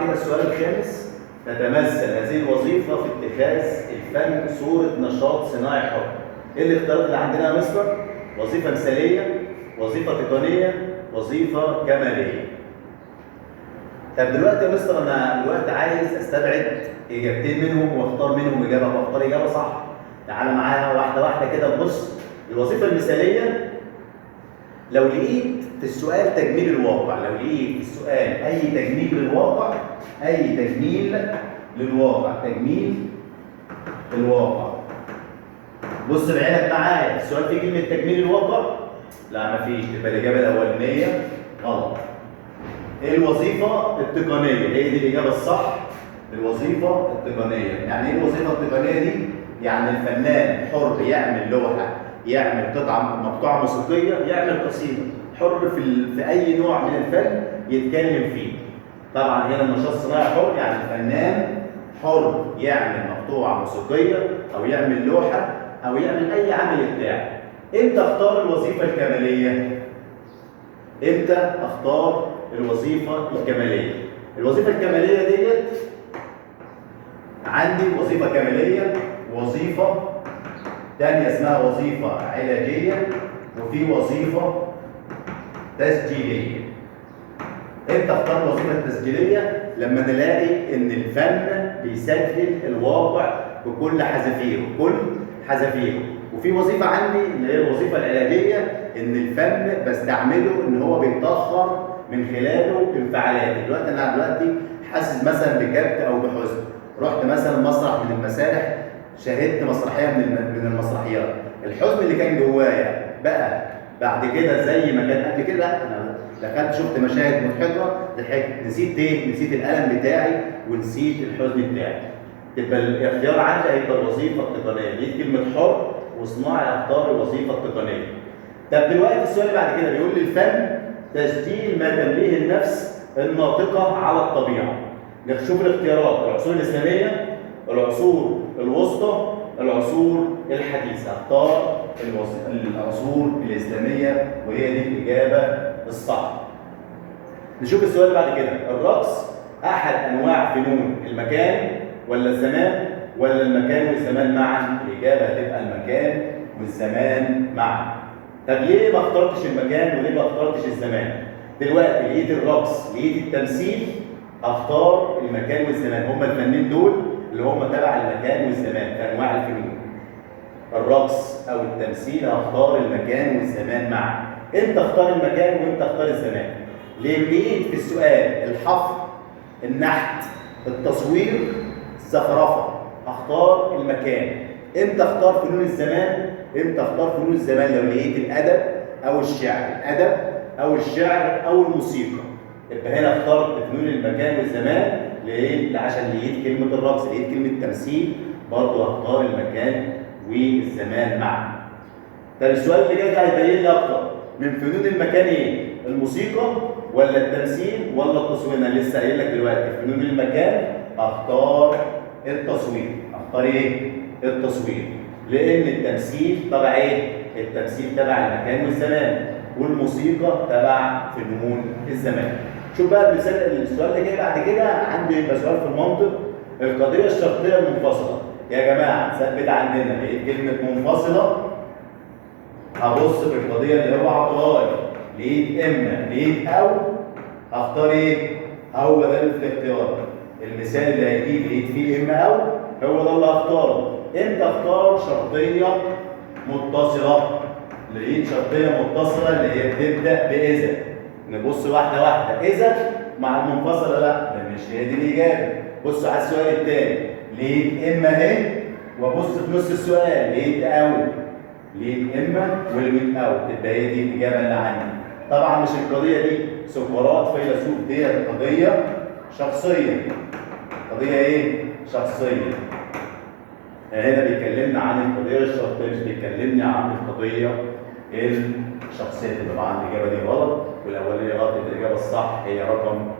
كده السؤال الخامس: تتمثل هذه الوظيفة في اتخاذ الفن صورة نشاط صناعي حر. ايه الاختيارات اللي عندنا يا مستر؟ وظيفة مثالية، وظيفة تقنية، وظيفة كمالية. طب دلوقتي يا مستر انا دلوقتي عايز استبعد اجابتين منهم واختار منهم اجابة واختار اجابة صح. تعالى معايا واحدة واحدة كده نبص. الوظيفة المثالية لو لقيت في السؤال تجميل الواقع، لو لقيت في السؤال أي تجميل للواقع، أي تجميل للواقع، تجميل الواقع. بص بعينك معايا، السؤال فيه كلمة تجميل الواقع؟ لا مفيش، تبقى الإجابة الأولانية غلط. إيه الوظيفة التقنية؟ هي دي الإجابة الصح، الوظيفة التقنية. يعني إيه الوظيفة التقنية دي؟ يعني الفنان حر يعمل لوحة، يعمل مقطوعة موسيقية، يعمل قصيدة، حر في أي نوع من الفن يتكلم فيه. طبعا هنا النشاط الصناعي حر، يعني الفنان حر يعمل مقطوعة موسيقية أو يعمل لوحة أو يعمل أي عمل إبداعي. إمتى أختار الوظيفة الكمالية؟ إمتى أختار الوظيفة الكمالية؟ الوظيفة الكمالية ديت عندي وظيفة كمالية، وظيفة تانية اسمها وظيفة علاجية، وفي وظيفة تسجيلية. امتى اختار الوظيفة التسجيلية؟ لما نلاقي ان الفن بيسجل الواقع بكل حذافيره، كل حذافيره. وفي وظيفة عندي اللي هي الوظيفة العلاجية، ان الفن بستعمله ان هو بيطخر من خلاله انفعالاتي. دلوقتي انا حاسس مثلا بكبت او بحزن، رحت مثلا مسرح من المسارح، شاهدت مسرحيه من المسرحيات، الحزن اللي كان جوايا بقى بعد كده زي ما كان قبل كده. انا دخلت شفت مشاهد مضحكه، ضحكت، نسيت ايه؟ نسيت الالم بتاعي ونسيت الحزن بتاعي. تبقى الاختيار عندي هيبقى الوظيفه التقنيه. لقيت كلمه حر وصناعي اختار الوظيفه التقنيه. طب دلوقتي السؤال اللي بعد كده بيقول لي الفن تسجيل ما تمليه النفس الناطقه على الطبيعه. نشوف الاختيارات: العصور الاسلاميه، العصور الوسطى، العصور الحديثة. اختار العصور الإسلامية وهي دي الإجابة الصح. نشوف السؤال اللي بعد كده: الرقص أحد أنواع فنون المكان ولا الزمان ولا المكان والزمان معا؟ الإجابة هتبقى المكان والزمان معا. طب ليه ما اخترتش المكان وليه ما اخترتش الزمان؟ دلوقتي لقيت الرقص، لقيت التمثيل، اختار المكان والزمان. هما الفنانين دول اللي هم تبع المكان والزمان في انواع الفنون. الرقص او التمثيل هختار المكان والزمان معا. امتى اختار المكان وامتى اختار الزمان؟ لقيت في السؤال الحفر، النحت، التصوير، الزخرفه، اختار المكان. امتى اختار فنون الزمان؟ امتى اختار فنون الزمان؟ لو لقيت الادب او الشعر، الادب او الشعر او الموسيقى. يبقى هنا اخترت فنون المكان والزمان. ليه؟ عشان لقيت كلمة الرقص، لقيت كلمة تمثيل، برضه هختار المكان والزمان معا. طب السؤال اللي جاي ده هيبين لي أكتر من فنون المكان إيه؟ الموسيقى ولا التمثيل ولا التصوير؟ أنا لسه قايل لك دلوقتي فنون المكان هختار التصوير. هختار إيه؟ التصوير. لأن التمثيل تبع إيه؟ التمثيل تبع المكان والزمان، والموسيقى تبع فنون الزمان. شوف بقى المثال، السؤال اللي جاي بعد كده عندي يبقى سؤال في المنطق. القضيه الشرطيه المنفصله يا جماعه ثبت عندنا، لقيت كلمه منفصله هبص في القضيه اللي هو عطاها لي، لقيت اما لقيت او، هختار ايه؟ هو ده اللي في الاختيار. المثال اللي هيجي لقيت فيه اما او، هو ده اللي هختاره. امتى اختار شرطيه متصله؟ لقيت شرطيه متصله اللي هي بتبدا باذا. نبص واحده واحده. اذا مع المنفصله لا، ده مش هي دي الاجابه. بصوا على السؤال الثاني، لقيت اما اهي، وابص في نص السؤال لقيت او، لقيت اما ولقيت او، تبقى هي دي الاجابه اللي عندي. طبعا مش القضيه دي سقراط فيلسوف، دي قضيه شخصيه. قضيه ايه؟ شخصيه. هنا بيكلمنا عن القضيه الشرطيه، مش بيكلمني عن القضيه الشخصيه. تبقى طبعا الاجابه دي غلط، والاولانيه غلط. الاجابه الصح هي رقم